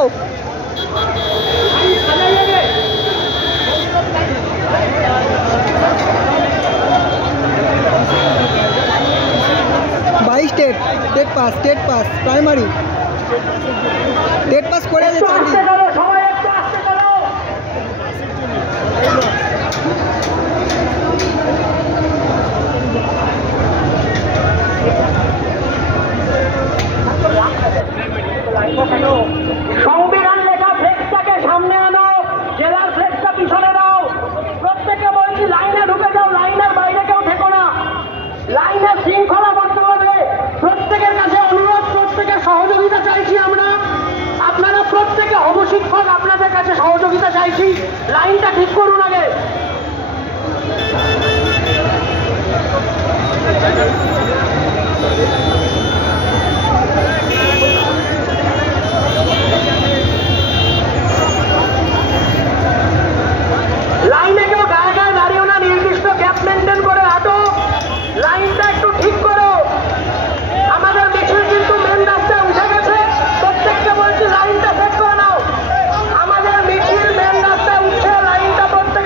যাও। TET pass primary TET pass করে যে চাকরি। সংবিধান লেখা ফ্লেক্সটাকে সামনে আনো, জেলার ফ্লেক্সটা পিছনে দাও। প্রত্যেকে বলছি লাইনে ঢুকে যাও, লাইনের বাইরে কেউ থেকো না। লাইনের শৃঙ্খলা করতে হবে। প্রত্যেকের কাছে অনুরোধ, প্রত্যেকের সহযোগিতা চাইছি আমরা। আপনারা প্রত্যেকে হোমশিক্ষক, আপনাদের কাছে সহযোগিতা চাইছি। লাইনটা ঠিক করুন আগে। লাইনে কেউ গায়ে গায়ে দাঁড়িয়েও না, নির্দিষ্ট গ্যাপ মেনটেন করে হাঁটো। লাইনটা একটু ঠিক করো। আমাদের মিছিল কিন্তু মেন রাস্তায় উঠে গেছে। প্রত্যেককে বলছি লাইনটা সেট করে নাও। আমাদের মিছিল মেন রাস্তায় উঠছে, লাইনটা প্রত্যেক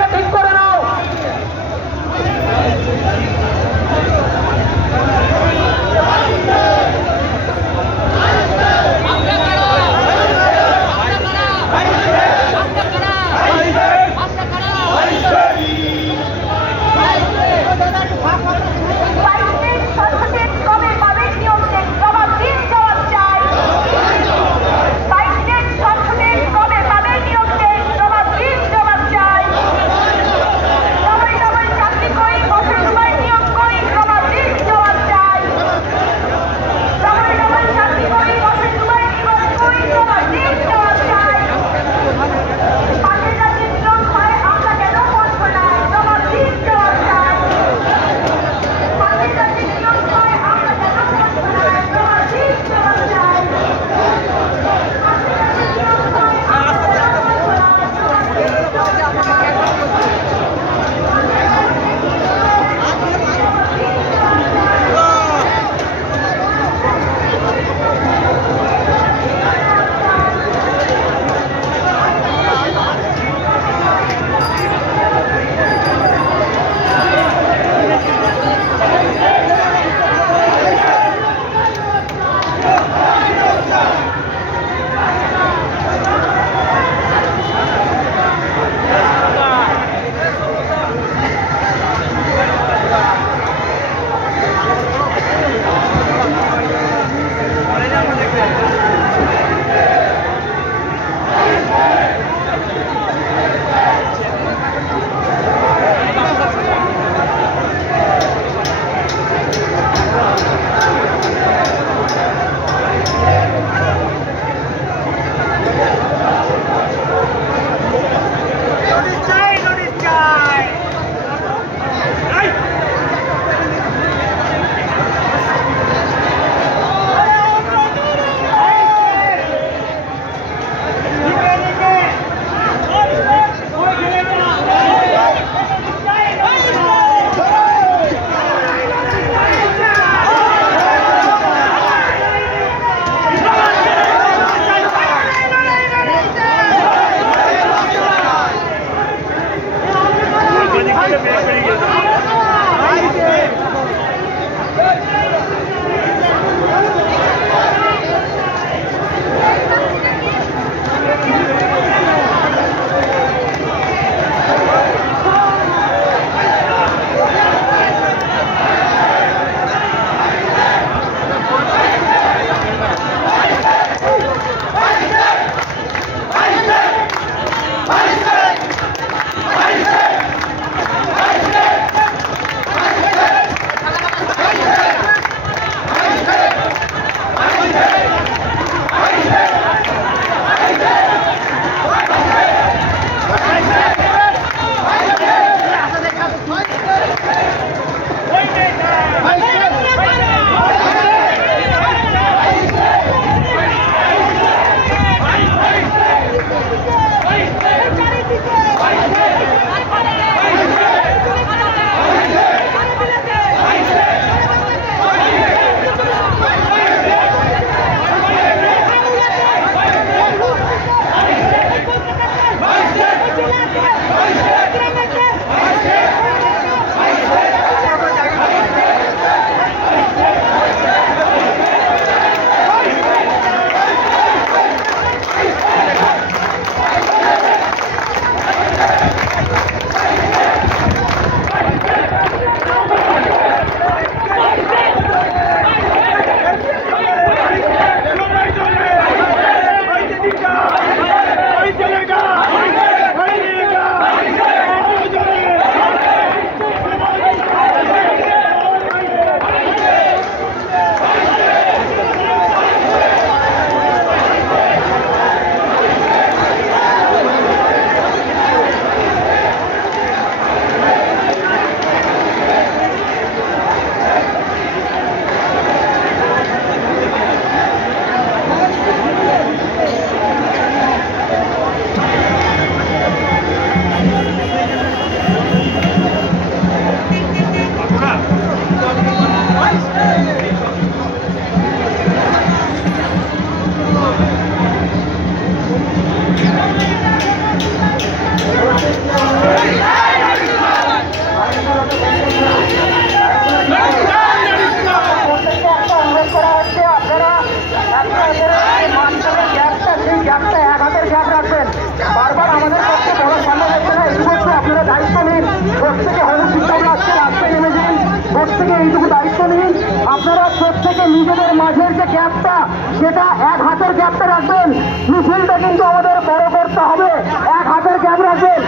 বারবার আমাদের পক্ষে বড় সম্ভব হচ্ছে না, এইটুকু আপনারা দায়িত্ব নিন। প্রত্যেকে হলুদ আজকে রাস্তায় নেমেছেন, প্রত্যেকে এইটুকু দায়িত্ব নিন। আপনারা প্রত্যেকে নিজেদের মাঝের যে গ্যাপটা সেটা এক হাতের গ্যাপটা রাখবেন। মিছিলটা কিন্তু আমাদের বড় করতে হবে, এক হাতের গ্যাপ রাখবেন।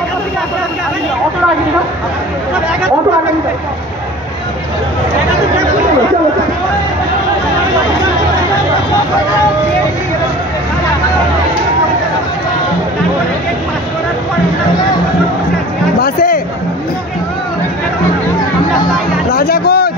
বাসে রাজা কোচ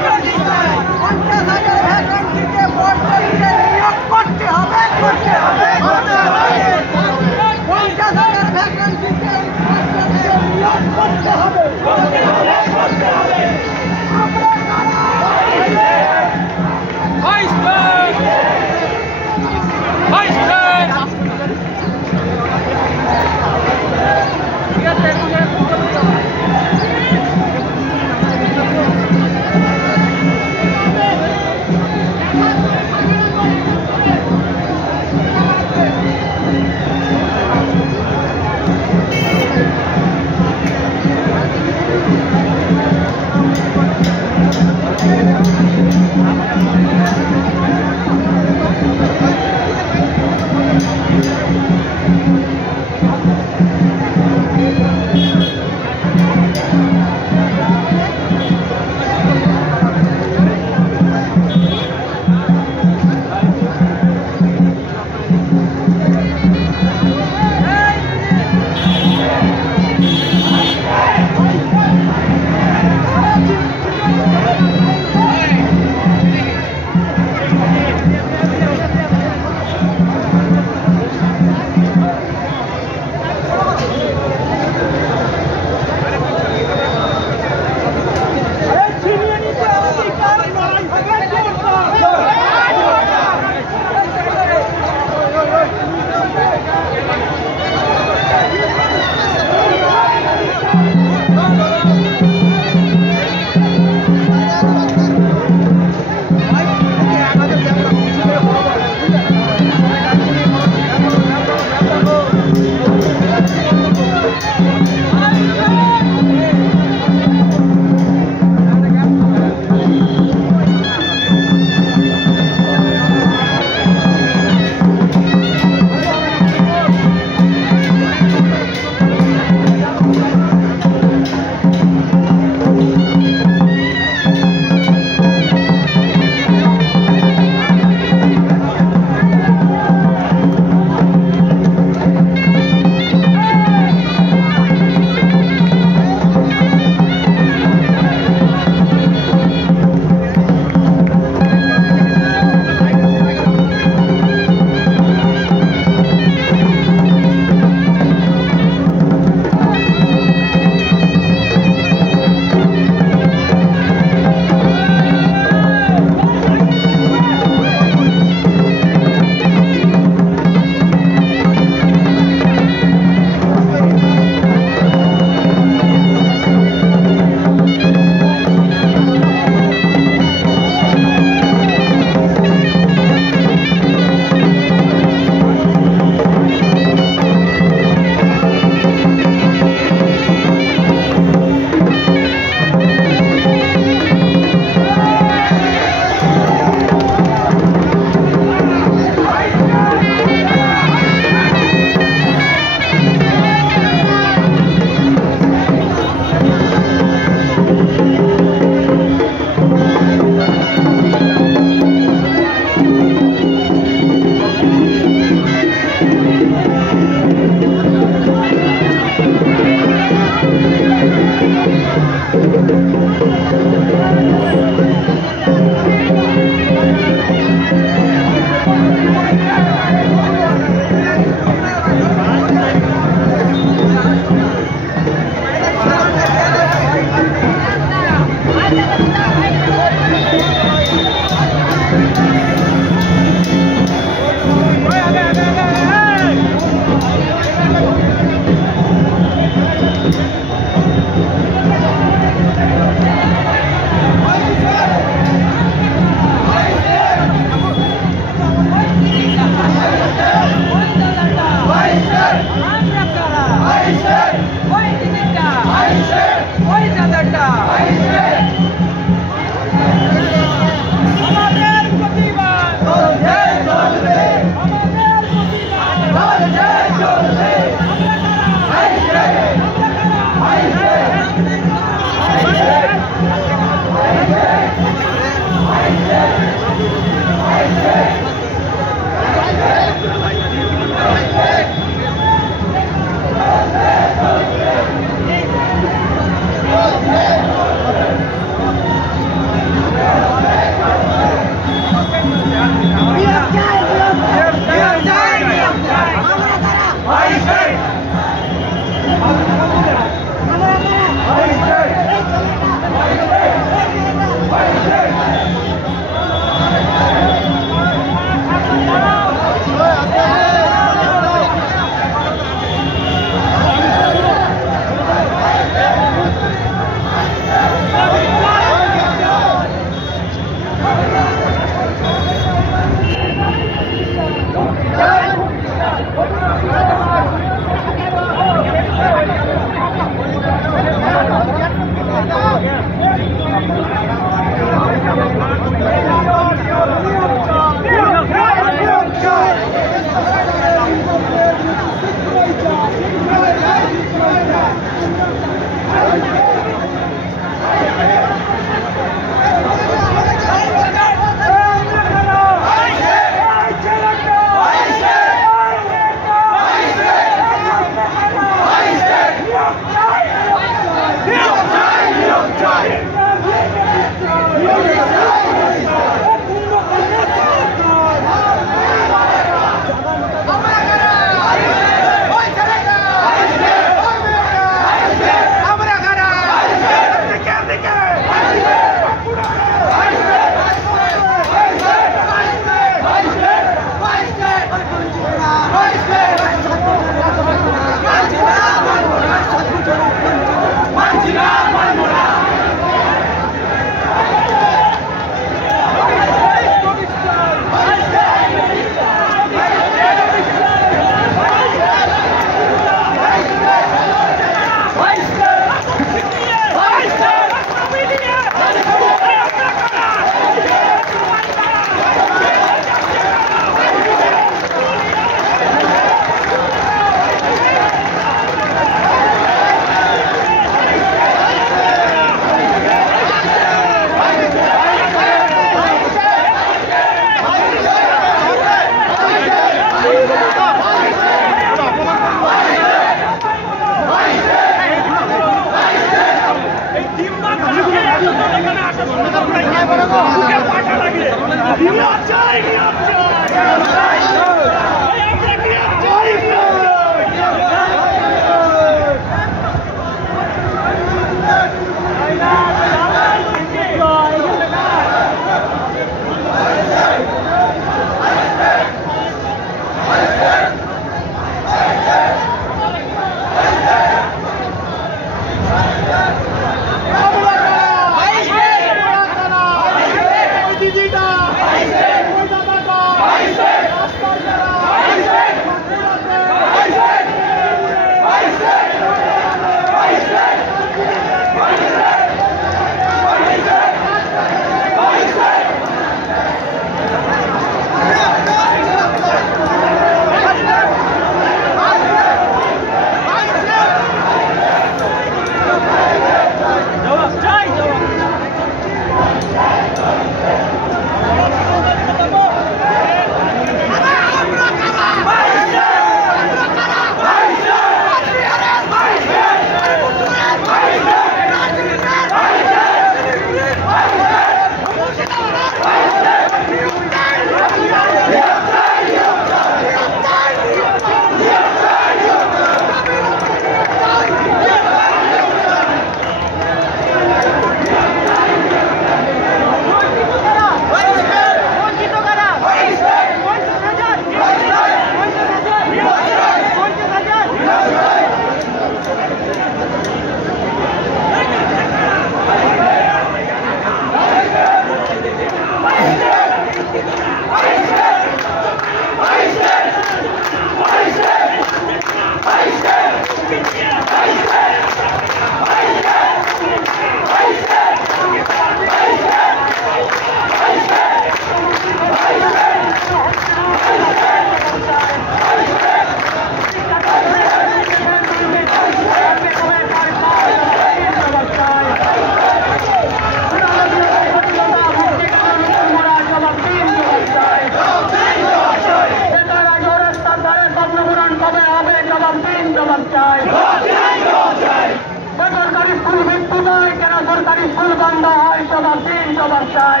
জবাব দিন, জবাব চাই।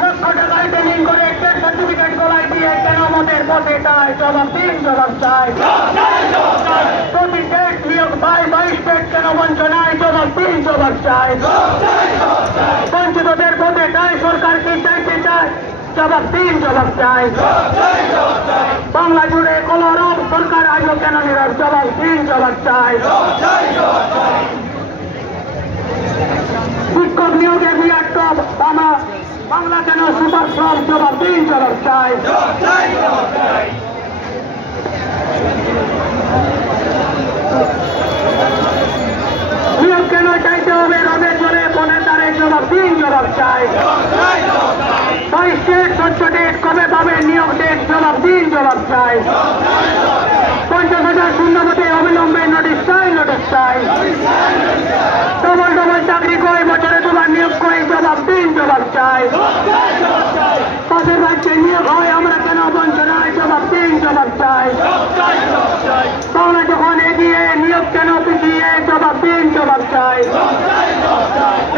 লক্ষ টাকায় ট্রেনিং করে ট্রেড সার্টিফিকেট গলায় দিয়ে কেন মদের পথে তাই জবাব দিন, জবাব চাই। প্রতি স্টেট নিয়োগ পায় 22 স্টেট কেন বঞ্চনায় জবাব দিন, জবাব চাই। বঞ্চিতদের পথে তাই সরকার কি চাইতে চায় জবাব দিন, জবাব চাই। বাংলা জুড়ে কলরব সরকার আজও কেন নীরব জবাব দিন, জবাব চাই। শিক্ষক নিয়োগে বিরাট টপ বাংলা কেন সুপার ফ্লপ জবাব দিন, জবাব চাই। নিয়োগ কেন চাইতে হবে রবের জোরে বনে তারে জবাব দিন, জবাব চাই। 22 স্টেট 14 ডেট কবে পাবে নিয়োগ ডেট জবাব দিন, জবাব চাই। 50,000 শূন্যপদে অবিলম্বে নোটিশ চাই, নোটিশ চাই। ডবল ডবল চাকরি কয় বছরে তোমার নিয়োগ কয় জবাব দিন, জবাব চাই। পাশের রাজ্যে নিয়োগ হয় আমরা কেন বঞ্চনায় জবাব দিন, জবাব চাই। বাংলা যখন এগিয়ে নিয়োগ কেন পিছিয়ে জবাব দিন, জবাব চাই।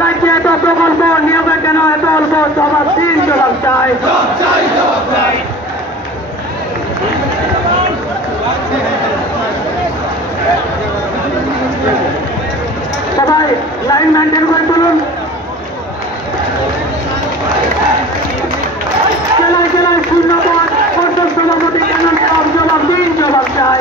রাজ্যে এত প্রকল্প নিয়োগে কেন এত অল্প জবাব দিন, জবাব চাই। সবাই লাইন মেনটেন করে চলুন। জেলায় জেলায় শূন্যপদ পর্যন্ত সভাপতি কেন নীরব জবাব দিন, জবাব চাই।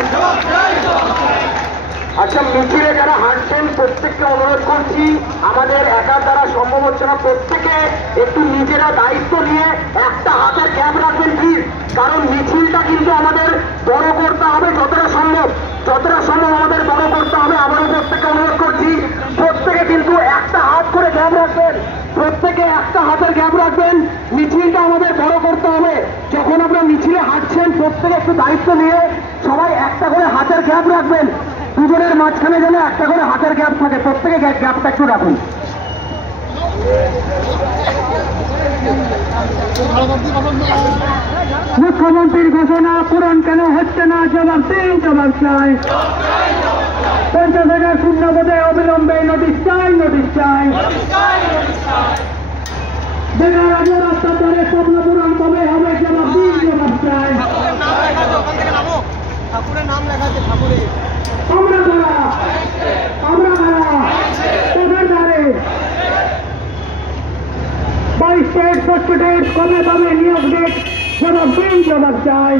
আচ্ছা, মিছিলে যারা হাঁটছেন প্রত্যেককে অনুরোধ করছি, আমাদের একার দ্বারা সম্ভব হচ্ছে না, প্রত্যেকে একটু নিজেরা দায়িত্ব নিয়ে একটা হাতের ক্যাপ রাখবেন প্লিজ। কারণ মিছিলটা কিন্তু আমাদের বড় করতে হবে যতটা সম্ভব আমাদের বড় করতে হবে। আবারও প্রত্যেককে অনুরোধ করছি, প্রত্যেকে কিন্তু একটা হাত করে ক্যাপ রাখবেন, প্রত্যেকে একটা হাতের ক্যাপ রাখবেন। মিছিলটা আমাদের বড় করতে হবে। যখন আপনারা মিছিলে হাঁটছেন প্রত্যেকে একটু দায়িত্ব নিয়ে সবাই একটা করে হাতের ক্যাপ রাখবেন। দুজনের মাঝখানে যেন একটা করে হাতের গ্যাপ থাকে, প্রত্যেকে গ্যাপটা একটু রাখুন। মুখ্যমন্ত্রীর ঘোষণা পূরণ কেন হচ্ছে না জবাব দিন, জবাব চাই। 50,000 শূন্যপদে অবিলম্বে নোটিশ চাই, নোটিশ চাই। বেকার রাজ্য রাস্তার ধারে স্বপ্ন পূরণ কবে হবে জবাব দিন, জবাব চাই। ঠাকুরের নাম লেখা আছে, ঠাকুরের আমরা কারা, আমরা কারা কোথার ধারে 22 স্টেট 14 ডেট কবে পাবে নিয়োগ ডেট জবাব দিন, জবাব চাই।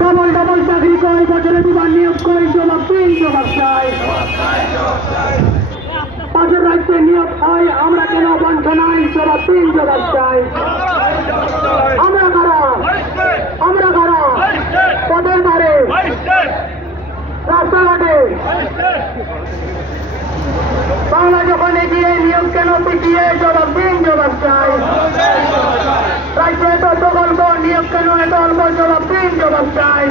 ডবল ডবল চাকরি কয় বছরে দুবার নিয়োগ কয় জবাব দিন, জবাব চাই। পাশের রাজ্যে নিয়োগ হয় আমরা কেন বঞ্চনায় জবাব দিন, জবাব চাই। আমরা কারা, আমরা কারা পথের ধারে রাস্তাঘাটে বাংলা যখন এগিয়ে নিয়োগ কেন পিছিয়ে জবাব দিন, জবাব চাই। রাজ্যে এত প্রকল্প নিয়োগ কেন এত অল্প জবাব দিন, জবাব চাই।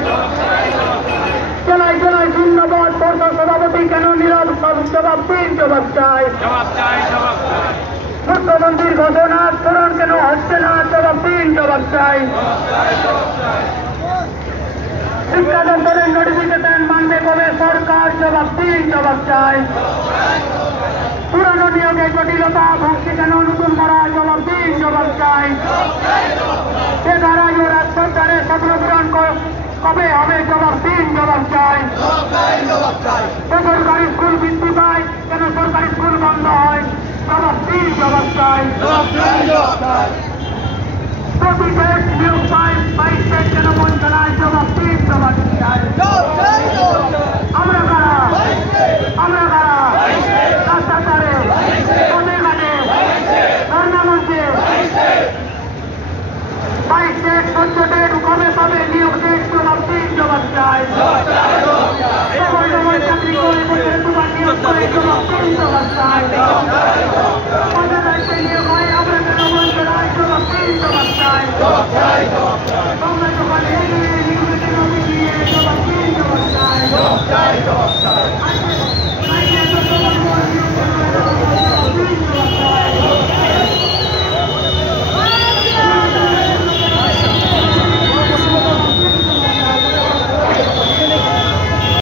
জেলায় জেলায় শূন্যপদ পর্ষদ সভাপতি কেন নীরব জবাব দিন, জবাব চাই। মুখ্যমন্ত্রীর ঘোষণা পূরণ কেন হচ্ছে না জবাব দিন, জবাব চাই। শিক্ষা দপ্তরের নোটিফিকেশন মানবে কবে সরকার জবাব দিন, জবাব চাই। পুরানো নিয়োগে জটিলতা ভক্তি কেন নতুন করা জবাব দিন, জবাব চাই। বেকার আয়ু রাজ্য সরকারের স্বপ্ন পূরণ কবে হবে জবাব দিন, জবাব চাই। বেসরকারি স্কুল ভিত্তিক